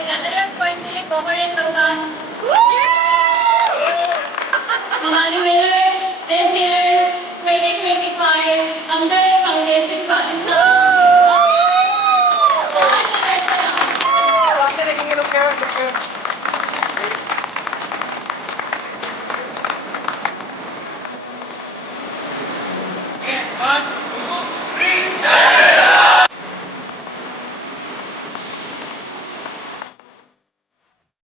Congratulations po actually corporate program. Mga winner this year, 2025, under Foundation Project na. Bakit naging ilong ka?